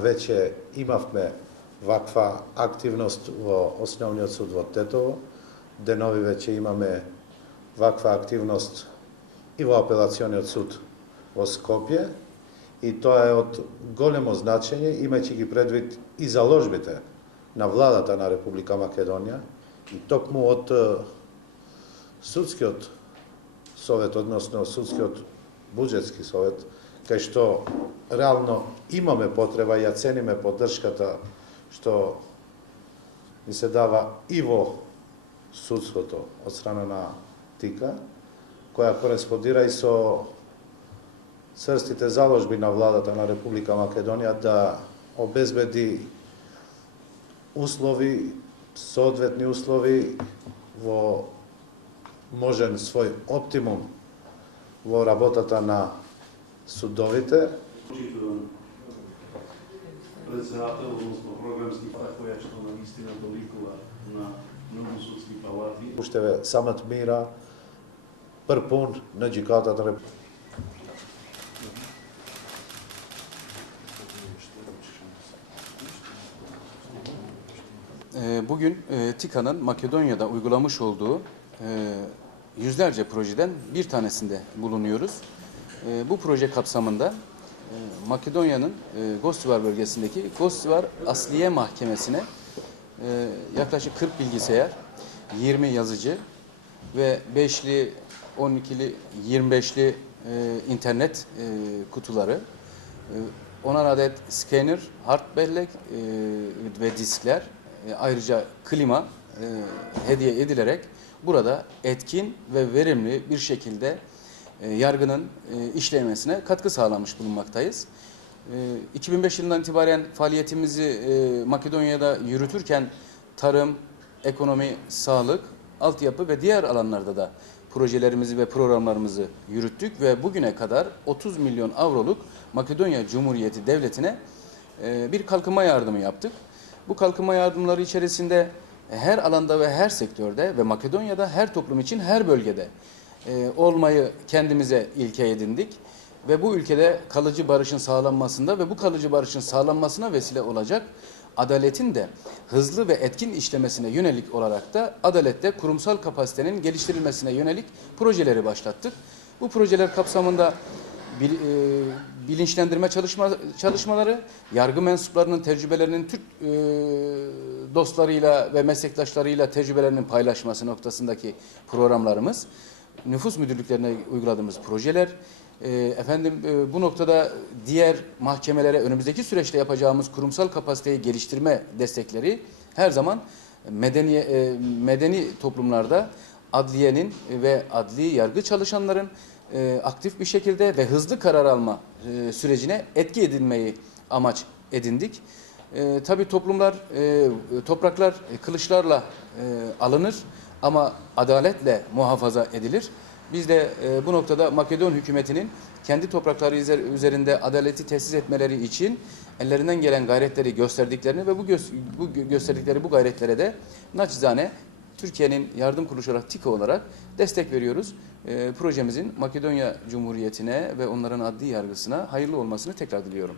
Веќе имавме ваква активност во Основниот суд во Тетово. Денови веќе имаме ваква активност и во Апелациониот суд во Скопје. И тоа е од големо значење, имајќи ги предвид и заложбите на владата на Република Македонија и токму од судскиот совет, односно судскиот буџетски совет, кај што реално имаме потреба и ја цениме поддршката што ни се дава и во судството од страна на ТИКА, која кореспондира и со црстите заложби на владата на Република Македонија да обезбеди услови, соодветни услови во можен свој оптимум во работата на судовите, Почитувам председател, односно програмски која што на истина доликува на многу судски палати. Уштеве самат мира, пърпун на джикатата на Ee, Bugün e, TİKA'nın Makedonya'da uygulamış olduğu e, yüzlerce projeden bir tanesinde bulunuyoruz. E, Bu proje kapsamında e, Makedonya'nın e, Gostivar bölgesindeki Gostivar Asliye Mahkemesi'ne e, yaklaşık 40 bilgisayar, 20 yazıcı ve 5'li, 12'li, 25'li e, internet e, kutuları, e, 10'ar adet scanner, hard bellek e, ve diskler, e, ayrıca klima e, hediye edilerek burada etkin ve verimli bir şekilde yargının e, işlemesine katkı sağlamış bulunmaktayız. E, 2005 yılından itibaren faaliyetimizi e, Makedonya'da yürütürken tarım, ekonomi, sağlık, altyapı ve diğer alanlarda da projelerimizi ve programlarımızı yürüttük ve bugüne kadar 30 milyon avroluk Makedonya Cumhuriyeti Devleti'ne e, bir kalkınma yardımı yaptık. Bu kalkınma yardımları içerisinde her alanda ve her sektörde ve Makedonya'da her toplum için her bölgede e, olmayı kendimize ilke edindik. Ve bu ülkede kalıcı barışın sağlanmasında ve bu kalıcı barışın sağlanmasına vesile olacak adaletin de hızlı ve etkin işlemesine yönelik olarak da adalette kurumsal kapasitenin geliştirilmesine yönelik projeleri başlattık. Bu projeler kapsamında bil- e, bilinçlendirme çalışma çalışmaları, yargı mensuplarının tecrübelerinin Türk e, dostlarıyla ve meslektaşlarıyla tecrübelerinin paylaşması noktasındaki programlarımız, nüfus müdürlüklerine uyguladığımız projeler, e, efendim e, bu noktada diğer mahkemelere önümüzdeki süreçte yapacağımız kurumsal kapasiteyi geliştirme destekleri her zaman medeni e, medeni toplumlarda adliyenin ve adli yargı çalışanların aktif bir şekilde ve hızlı karar alma sürecine etki edilmeyi amaç edindik. E, tabii toplumlar, topraklar kılıçlarla alınır ama adaletle muhafaza edilir. Biz de e, bu noktada Makedon hükümetinin kendi toprakları üzer- üzerinde adaleti tesis etmeleri için ellerinden gelen gayretleri gösterdiklerini ve bu, gö- bu gö- gösterdikleri bu gayretlere de naçizane Türkiye'nin yardım kuruluşu olarak TİKA olarak destek veriyoruz. E, projemizin Makedonya Cumhuriyeti'ne ve onların adli yargısına hayırlı olmasını tekrar diliyorum.